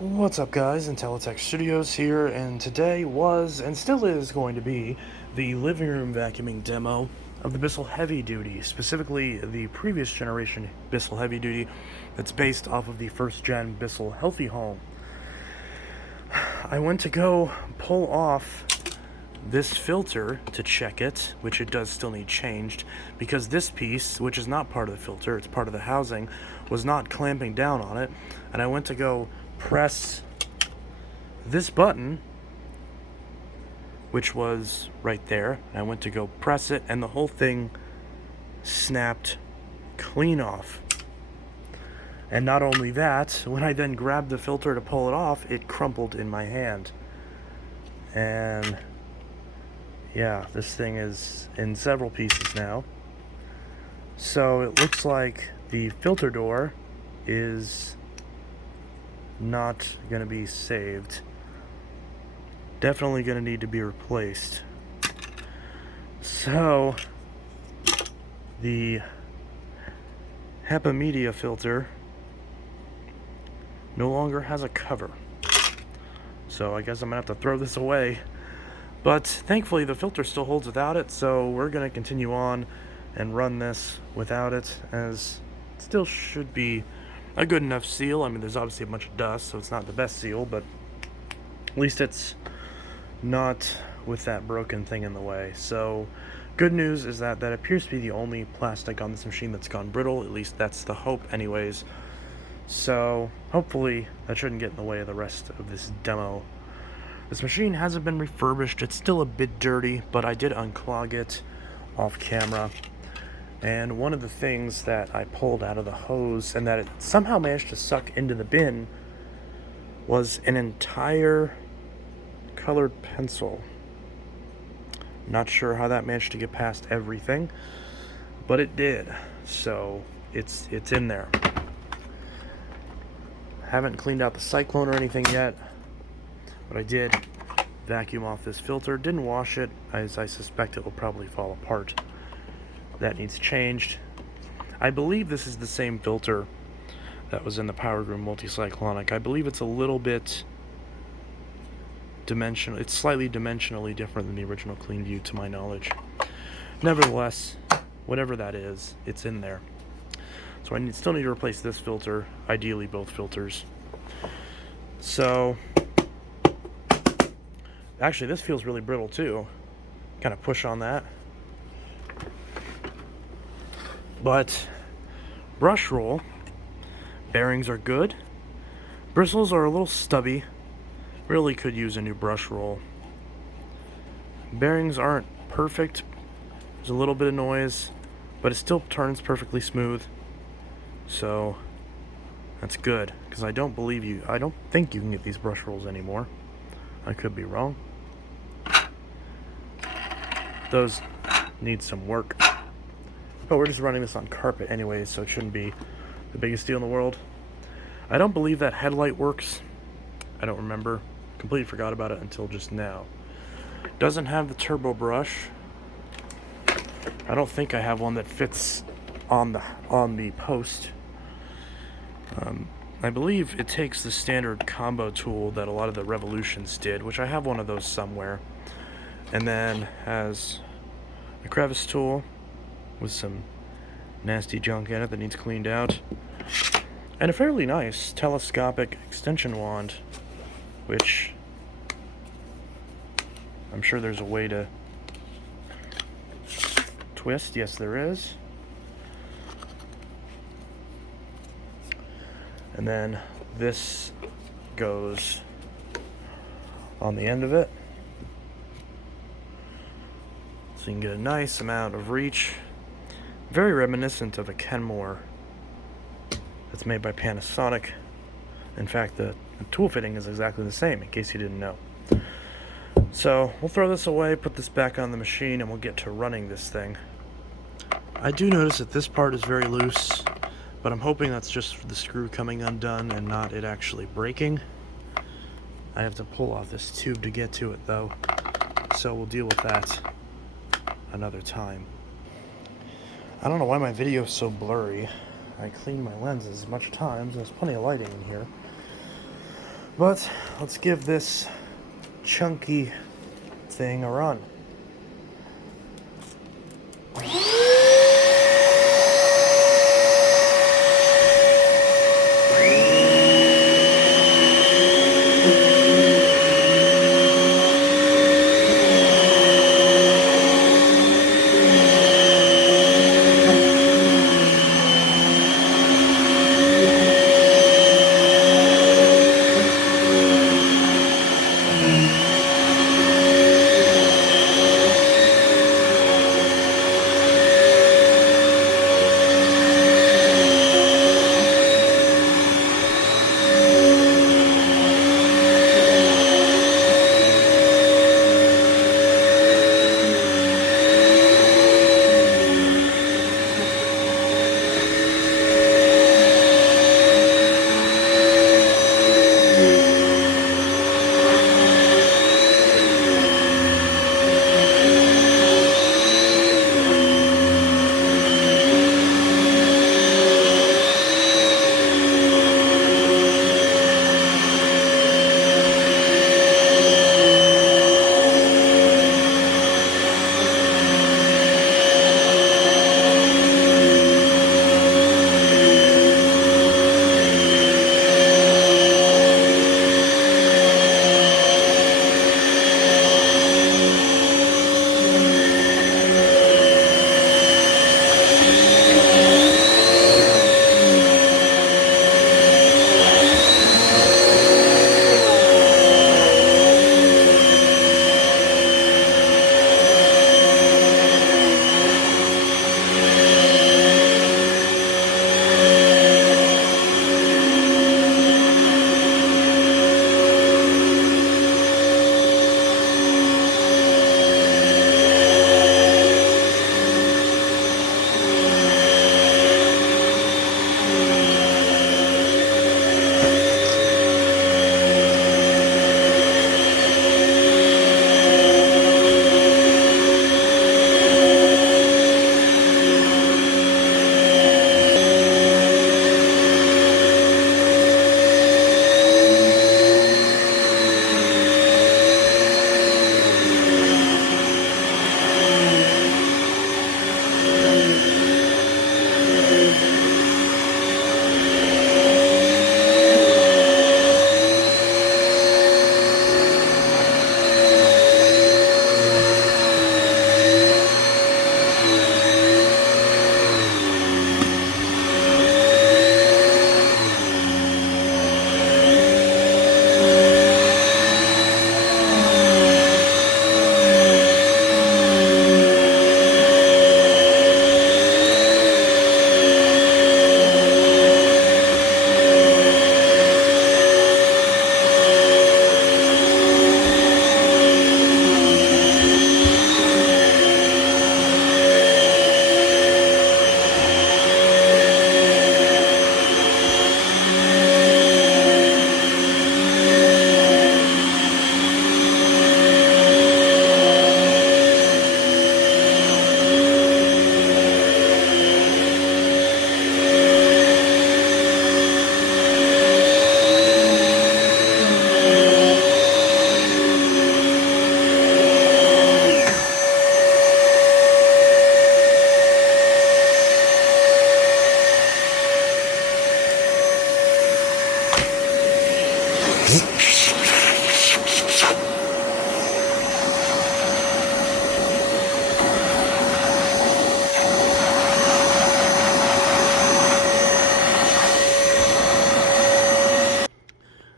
What's up, guys? Intellitech Studios here, and today was and still is going to be the living room vacuuming demo of the Bissell Heavy Duty, specifically the previous generation Bissell Heavy Duty that's based off of the first gen Bissell Healthy Home. I went to go pull off this filter to check it, which it does still need changed, because this piece, which is not part of the filter, it's part of the housing, was not clamping down on it, and I went to go press this button, which was right there. I went to go press it, and the whole thing snapped clean off. And not only that, when I then grabbed the filter to pull it off, it crumpled in my hand. And yeah, this thing is in several pieces now. So it looks like the filter door is not going to be saved. Definitely going to need to be replaced. So the HEPA media filter no longer has a cover. So I guess I'm going to have to throw this away. But thankfully the filter still holds without it, so we're going to continue on and run this without it, as it still should be a good enough seal. I mean, there's obviously a bunch of dust, so it's not the best seal, but at least it's not with that broken thing in the way. So good news is that appears to be the only plastic on this machine that's gone brittle. At least that's the hope anyways. So hopefully that shouldn't get in the way of the rest of this demo. This machine hasn't been refurbished. It's still a bit dirty, but I did unclog it off camera. And one of the things that I pulled out of the hose and that it somehow managed to suck into the bin was an entire colored pencil. Not sure how that managed to get past everything, but it did. So it's in there. Haven't cleaned out the cyclone or anything yet, but I did vacuum off this filter. Didn't wash it, as I suspect it will probably fall apart. That needs changed. I believe this is the same filter that was in the Power Groom Multicyclonic. I believe it's a little bit dimensional. It's slightly dimensionally different than the original CleanView, to my knowledge. Nevertheless, whatever that is, it's in there. So I still need to replace this filter, ideally both filters. So actually, this feels really brittle too. Kind of push on that. But brush roll, bearings are good. Bristles are a little stubby. Really could use a new brush roll. Bearings aren't perfect. There's a little bit of noise, but it still turns perfectly smooth. So that's good, because I don't think you can get these brush rolls anymore. I could be wrong. Those need some work. But we're just running this on carpet anyways, so it shouldn't be the biggest deal in the world. I don't believe that headlight works. I don't remember. Completely forgot about it until just now. Doesn't have the turbo brush. I don't think I have one that fits on the post. I believe it takes the standard combo tool that a lot of the Revolutions did, which I have one of those somewhere, and then has a crevice tool with some nasty junk in it that needs cleaned out, and a fairly nice telescopic extension wand, which I'm sure there's a way to twist. Yes, there is. And then this goes on the end of it, so you can get a nice amount of reach. Very reminiscent of a Kenmore that's made by Panasonic. In fact, the tool fitting is exactly the same, in case you didn't know. So we'll throw this away, put this back on the machine, and we'll get to running this thing. I do notice that this part is very loose, but I'm hoping that's just the screw coming undone and not it actually breaking. I have to pull off this tube to get to it though, so we'll deal with that another time. I don't know why my video is so blurry. I cleaned my lenses as much times, and there's plenty of lighting in here. But let's give this chunky thing a run.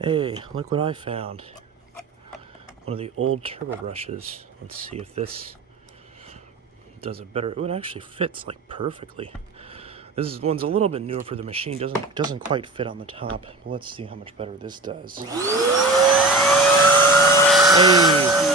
Hey, look what I found. One of the old turbo brushes. Let's see if this does it better. Oh, it actually fits like perfectly. This one's a little bit newer for the machine. Doesn't quite fit on the top. But let's see how much better this does. Hey.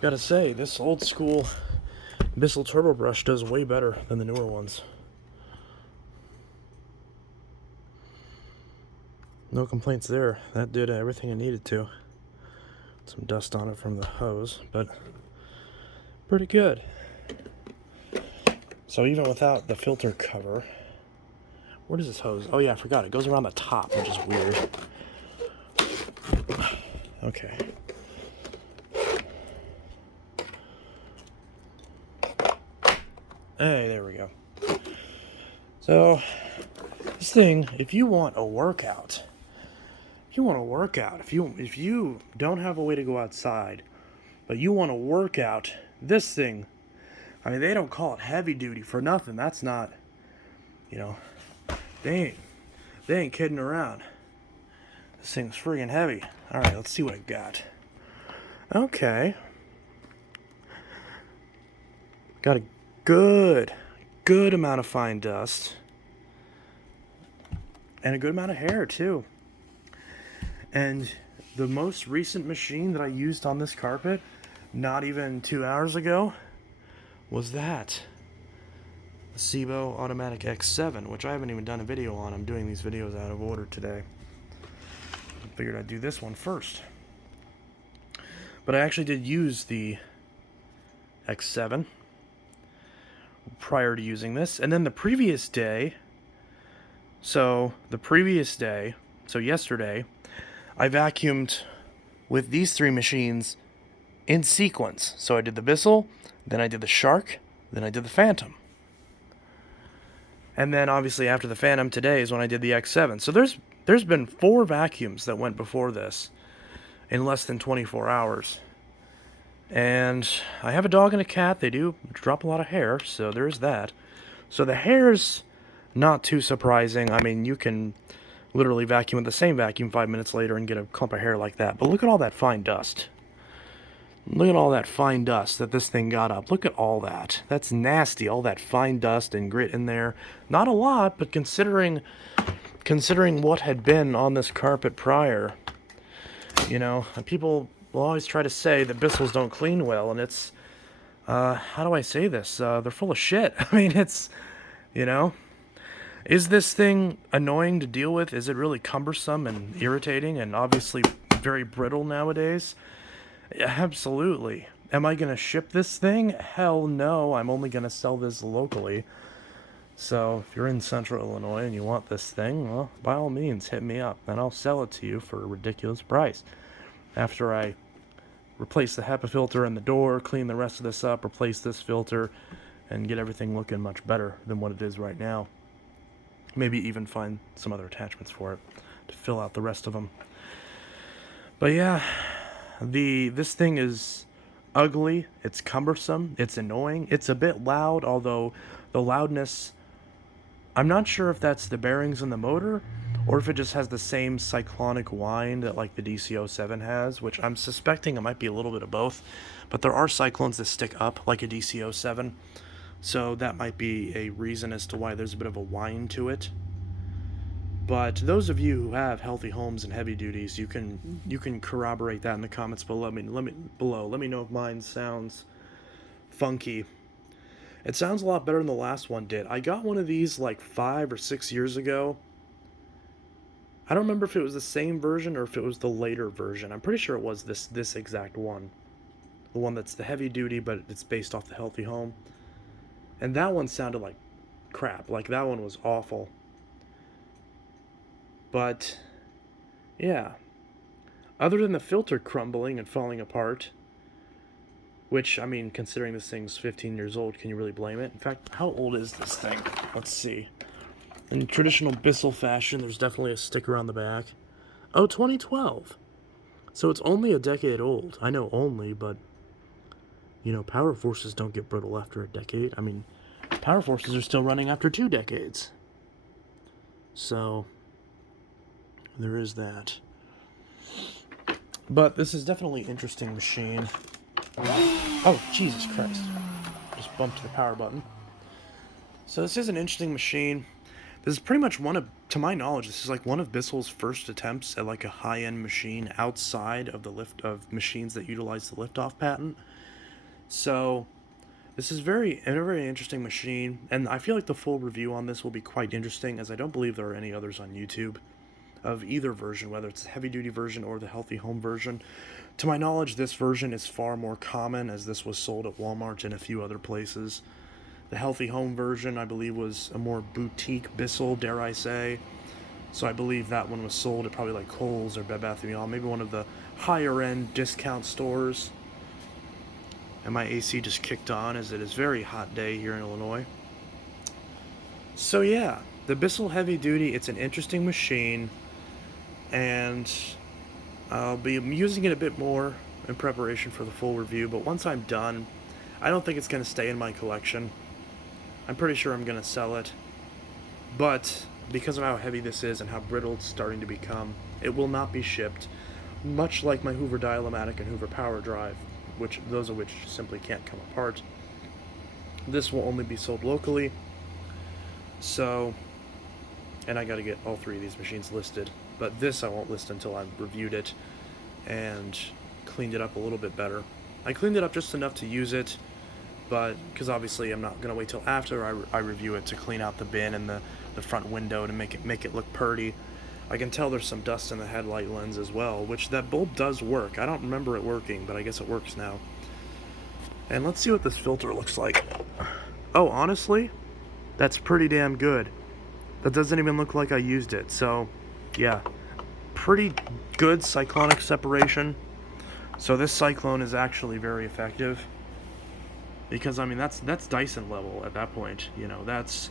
Gotta say, this old school Bissell turbo brush does way better than the newer ones. No complaints there. That did everything it needed to. Some dust on it from the hose, but pretty good. So even without the filter cover, where does this hose? Oh yeah, I forgot. It goes around the top, which is weird. Okay. Hey, there we go. So this thing, if you want a workout, if you don't have a way to go outside, but you want to work out, this thing, I mean, they don't call it heavy duty for nothing. That's not, you know, they ain't kidding around. This thing's friggin' heavy. All right, let's see what I got. Okay. Got a good amount of fine dust. And a good amount of hair, too. And the most recent machine that I used on this carpet, not even 2 hours ago, was that. The Sebo Automatic X7, which I haven't even done a video on. I'm doing these videos out of order today. I figured I'd do this one first. But I actually did use the X7 prior to using this. And then the previous day, so yesterday, I vacuumed with these three machines in sequence. So I did the Bissell, then I did the Shark, then I did the Phantom. And then obviously after the Phantom today is when I did the X7. So there's been 4 vacuums that went before this in less than 24 hours. And I have a dog and a cat. They do drop a lot of hair, so there's that. So the hair's not too surprising. I mean, you can literally vacuum with the same vacuum 5 minutes later and get a clump of hair like that. But look at all that fine dust. Look at all that fine dust that this thing got up. Look at all that. That's nasty, all that fine dust and grit in there. Not a lot, but considering what had been on this carpet prior, you know, people will always try to say that Bissells don't clean well, and it's, how do I say this? They're full of shit. I mean, it's, you know, is this thing annoying to deal with? Is it really cumbersome and irritating and obviously very brittle nowadays? Absolutely. Am I going to ship this thing? Hell no. I'm only going to sell this locally. So if you're in Central Illinois and you want this thing, well, by all means, hit me up, and I'll sell it to you for a ridiculous price. After I replace the HEPA filter in the door, clean the rest of this up, replace this filter, and get everything looking much better than what it is right now. Maybe even find some other attachments for it to fill out the rest of them. But yeah, this thing is ugly, it's cumbersome, it's annoying, it's a bit loud, although the loudness, I'm not sure if that's the bearings in the motor or if it just has the same cyclonic whine that like the DC-07 has, which I'm suspecting it might be a little bit of both, but there are cyclones that stick up like a DC-07, so that might be a reason as to why there's a bit of a whine to it. But those of you who have healthy homes and heavy duties, you can corroborate that in the comments below. Let me know if mine sounds funky. It sounds a lot better than the last one did. I got one of these like 5 or 6 years ago. I don't remember if it was the same version or if it was the later version. I'm pretty sure it was this exact one. The one that's the heavy duty, but it's based off the healthy home. And that one sounded like crap. Like, that one was awful. But, yeah. Other than the filter crumbling and falling apart, which, I mean, considering this thing's 15 years old, can you really blame it? In fact, how old is this thing? Let's see. In traditional Bissell fashion, there's definitely a sticker on the back. Oh, 2012. So it's only a decade old. I know only, but, you know, power forces don't get brittle after a decade. I mean, power forces are still running after 2 decades. So there is that. But this is definitely an interesting machine. Oh, Jesus Christ. Just bumped the power button. So this is an interesting machine. This is pretty much to my knowledge, this is like one of Bissell's first attempts at like a high-end machine outside of the of machines that utilize the liftoff patent. So this is a very interesting machine, and I feel like the full review on this will be quite interesting, as I don't believe there are any others on YouTube of either version, whether it's the heavy-duty version or the healthy home version. To my knowledge, this version is far more common, as this was sold at Walmart and a few other places. The healthy home version, I believe, was a more boutique Bissell, dare I say. So I believe that one was sold at probably like Kohl's or Bed Bath & Beyond, maybe one of the higher-end discount stores. And my AC just kicked on, as it is a very hot day here in Illinois. So yeah, the Bissell Heavy Duty, it's an interesting machine, and I'll be using it a bit more in preparation for the full review, but once I'm done, I don't think it's going to stay in my collection. I'm pretty sure I'm going to sell it, but because of how heavy this is and how brittle it's starting to become, it will not be shipped, much like my Hoover Dial-O-Matic and Hoover Power Drive, those of which simply can't come apart. This will only be sold locally, so, and I gotta get all three of these machines listed, but this I won't list until I've reviewed it and cleaned it up a little bit better. I cleaned it up just enough to use it, but because obviously I'm not gonna wait till after I review it to clean out the bin and the front window to make it look pretty. I can tell there's some dust in the headlight lens as well, which that bulb does work. I don't remember it working, but I guess it works now. And let's see what this filter looks like. Oh, honestly, that's pretty damn good. That doesn't even look like I used it. So, yeah, pretty good cyclonic separation. So this cyclone is actually very effective. Because, I mean, that's Dyson level at that point. You know, that's...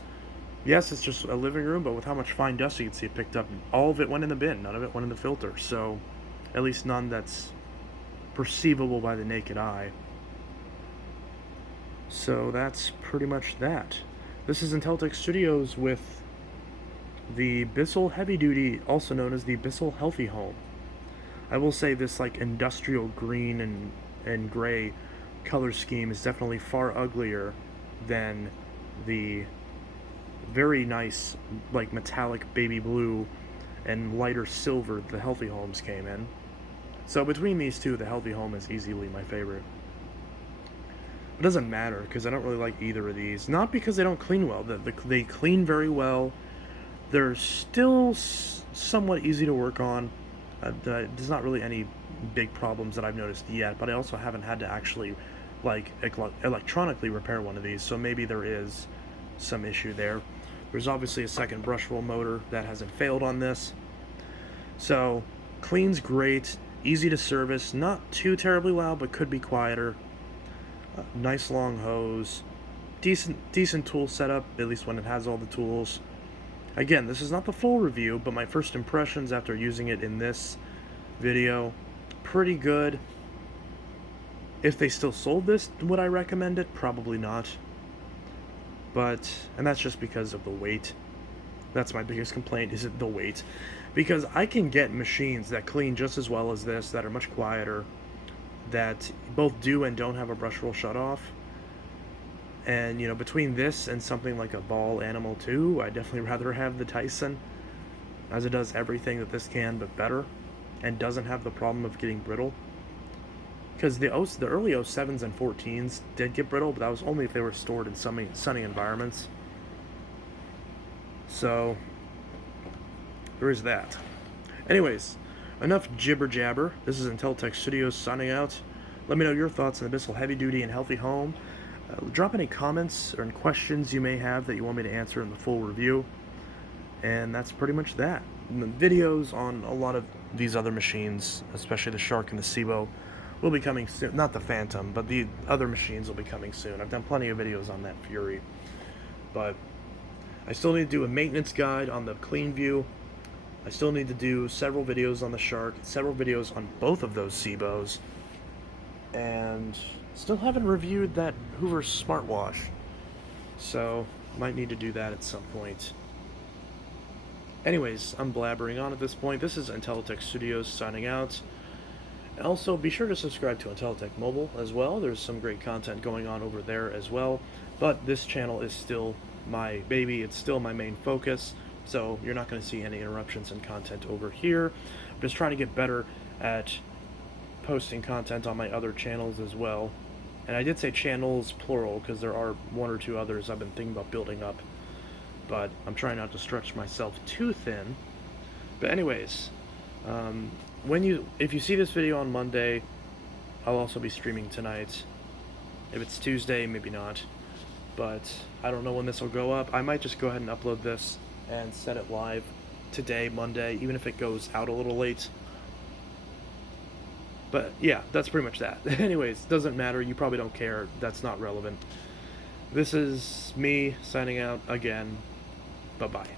Yes, it's just a living room, but with how much fine dust you can see it picked up, all of it went in the bin, none of it went in the filter, so at least none that's perceivable by the naked eye. So that's pretty much that. This is Intellitech Studios with the Bissell Heavy Duty, also known as the Bissell Healthy Home. I will say this like industrial green and gray color scheme is definitely far uglier than the very nice, like, metallic baby blue and lighter silver the Healthy Homes came in. So between these two, the Healthy Home is easily my favorite. It doesn't matter, because I don't really like either of these. Not because they don't clean well. They clean very well. They're still somewhat easy to work on. There's not really any big problems that I've noticed yet, but I also haven't had to actually, like, electronically repair one of these, so maybe there is some issue there. There's obviously a second brush roll motor that hasn't failed on this. So, cleans great, easy to service, not too terribly loud, but could be quieter. Nice long hose, decent tool setup, at least when it has all the tools. Again, this is not the full review, but my first impressions after using it in this video, pretty good. If they still sold this, would I recommend it? Probably not. And that's just because of the weight. That's my biggest complaint, is the weight. Because I can get machines that clean just as well as this, that are much quieter, that both do and don't have a brush roll shutoff. And, you know, between this and something like a Ball Animal 2, I'd definitely rather have the Tyson, as it does everything that this can, but better, and doesn't have the problem of getting brittle. Because the early 07s and 14s did get brittle, but that was only if they were stored in sunny environments. So, there is that. Anyways, enough jibber jabber. This is Intellitech Studios signing out. Let me know your thoughts on the Bissell Heavy Duty and Healthy Home. Drop any comments or questions you may have that you want me to answer in the full review. And that's pretty much that. And the videos on a lot of these other machines, especially the Shark and the SIBO, will be coming soon. Not the Phantom, but the other machines will be coming soon. I've done plenty of videos on that Fury. But I still need to do a maintenance guide on the Clean View. I still need to do several videos on the Shark, several videos on both of those SIBOs. And still haven't reviewed that Hoover smartwatch. So, might need to do that at some point. Anyways, I'm blabbering on at this point. This is Intellitech Studios signing out. And also, be sure to subscribe to Intellitech Mobile as well. There's some great content going on over there as well. But this channel is still my baby. It's still my main focus. So you're not going to see any interruptions in content over here. I'm just trying to get better at posting content on my other channels as well. And I did say channels plural because there are one or two others I've been thinking about building up, but I'm trying not to stretch myself too thin. But anyways, if you see this video on Monday, I'll also be streaming tonight. If it's Tuesday, maybe not. But I don't know when this will go up. I might just go ahead and upload this and set it live today, Monday, even if it goes out a little late. But yeah, that's pretty much that. Anyways, doesn't matter. You probably don't care. That's not relevant. This is me signing out again. Bye-bye.